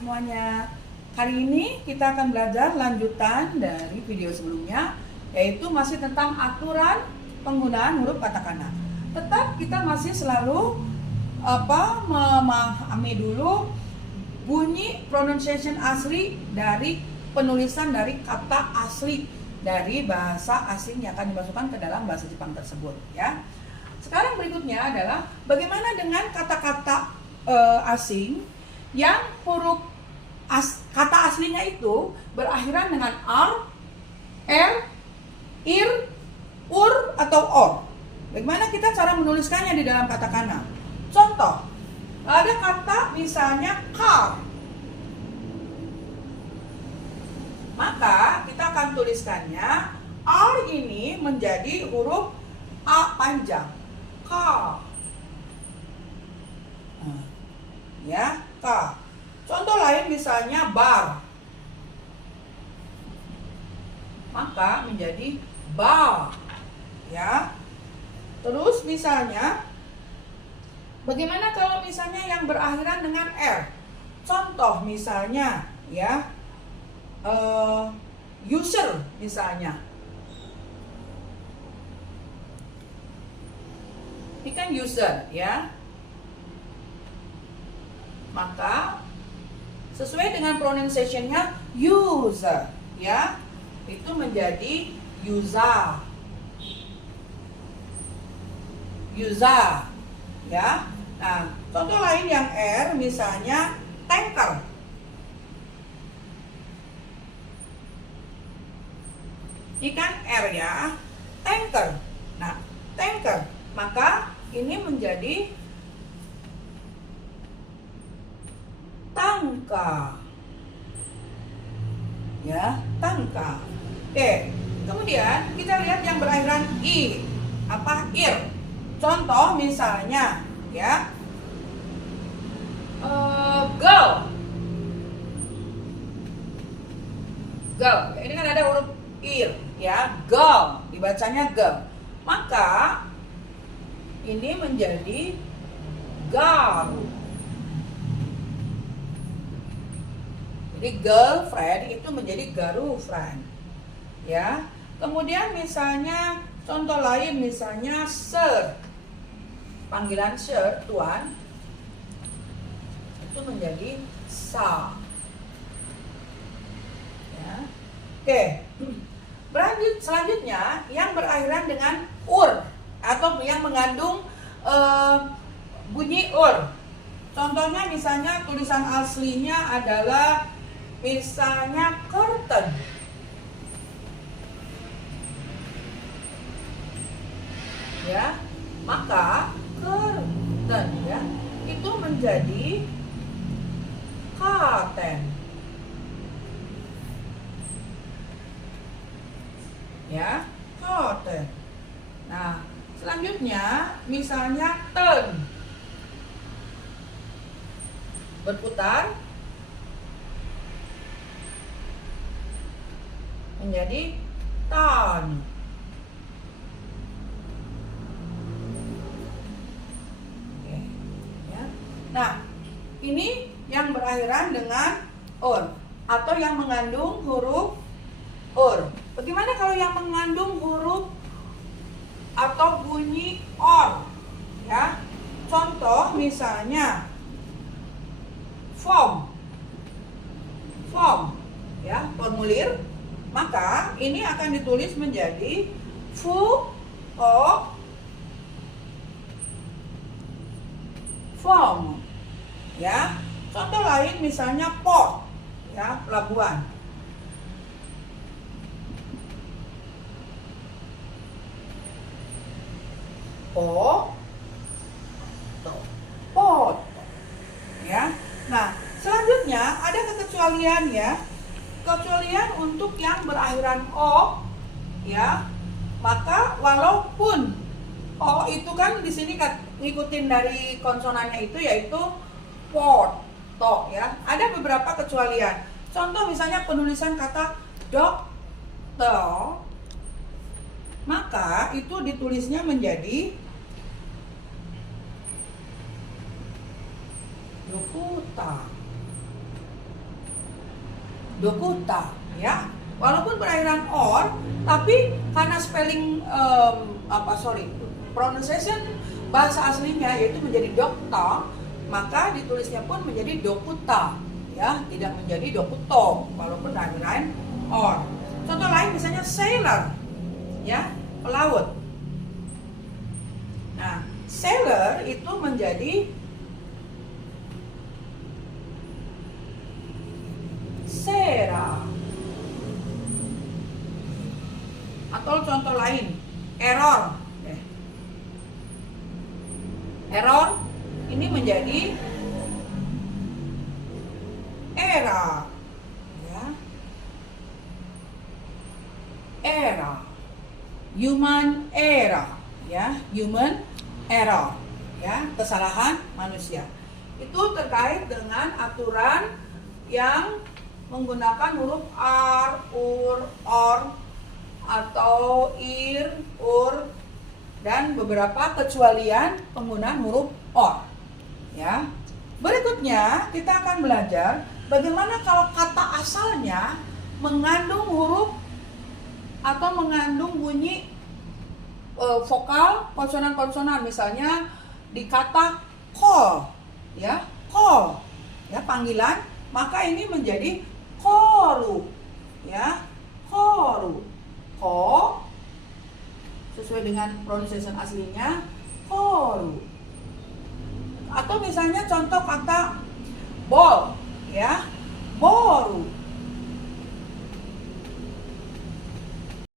semuanya. Hari ini kita akan belajar lanjutan dari video sebelumnya, yaitu masih tentang aturan penggunaan huruf katakana. Tetap kita masih selalu memahami dulu bunyi pronunciation asli dari penulisan dari kata asli dari bahasa asing yang akan dimasukkan ke dalam bahasa Jepang tersebut, ya. Sekarang berikutnya adalah bagaimana dengan kata-kata asing yang huruf kata aslinya itu berakhiran dengan r, ir, ur atau or. Bagaimana kita cara menuliskannya di dalam katakana? Contoh, ada kata misalnya car, maka kita akan tuliskannya r ini menjadi huruf a panjang, car. Ya, K. Contoh lain misalnya bar, maka menjadi bar, ya. Terus misalnya, bagaimana kalau misalnya yang berakhiran dengan R? Contoh misalnya, ya, user misalnya. Ini kan user, ya. Maka sesuai dengan pronunciation-nya user, ya, itu menjadi user, ya. Nah, contoh lain yang R misalnya tanker, ini kan R, ya, tanker. Nah, tanker, maka ini menjadi tangka, ya, tangka. Oke, kemudian kita lihat yang berakhiran i, ir. Contoh misalnya, ya, girl, ini kan ada huruf ir, ya, girl, dibacanya girl, maka ini menjadi girl. Jadi girlfriend itu menjadi girlfriend, ya. Kemudian misalnya contoh lain misalnya sir, panggilan sir, tuan, itu menjadi sa, ya. Oke, berlanjut selanjutnya yang berakhiran dengan ur atau yang mengandung bunyi ur. Contohnya misalnya tulisan aslinya adalah misalnya curtain, ya, maka curtain, ya, itu menjadi curtain, ya, curtain. Nah, selanjutnya misalnya turn, berputar, menjadi turn. Oke, ya. Nah, ini yang berakhiran dengan ur atau yang mengandung huruf ur. Bagaimana kalau yang mengandung huruf atau bunyi or, ya? Contoh misalnya form, ya, formulir, maka ini akan ditulis menjadi form, ya. Contoh lain misalnya port, ya, pelabuhan. Port, ya. Nah, selanjutnya ada kekecualian, ya. Kecualian untuk yang berakhiran o, ya. Maka walaupun o itu kan di sini ngikutin dari konsonannya itu yaitu port, ya. Ada beberapa kecualian. Contoh misalnya penulisan kata dokter, maka itu ditulisnya menjadi Dokuta. dokuta, ya. Walaupun berakhiran or, tapi karena spelling pronunciation bahasa aslinya yaitu menjadi dokta, maka ditulisnya pun menjadi dokuta, ya, tidak menjadi dokuto walaupun berakhiran or. Contoh lain misalnya sailor, ya, pelaut. Nah, sailor itu menjadi sera. Atau contoh lain, error. Error ini menjadi era, ya. Era, human error, ya, human error, ya, kesalahan manusia. Itu terkait dengan aturan yang menggunakan huruf r, ur, or, atau ir, ur, dan beberapa kecualian penggunaan huruf or, ya. Berikutnya kita akan belajar bagaimana kalau kata asalnya mengandung huruf atau mengandung bunyi vokal konsonan-konsonan, misalnya di kata call, ya, call, ya, panggilan, maka ini menjadi koru, ya, koru, ko sesuai dengan pronunciation aslinya koru. Atau misalnya contoh kata ball, ya, boru,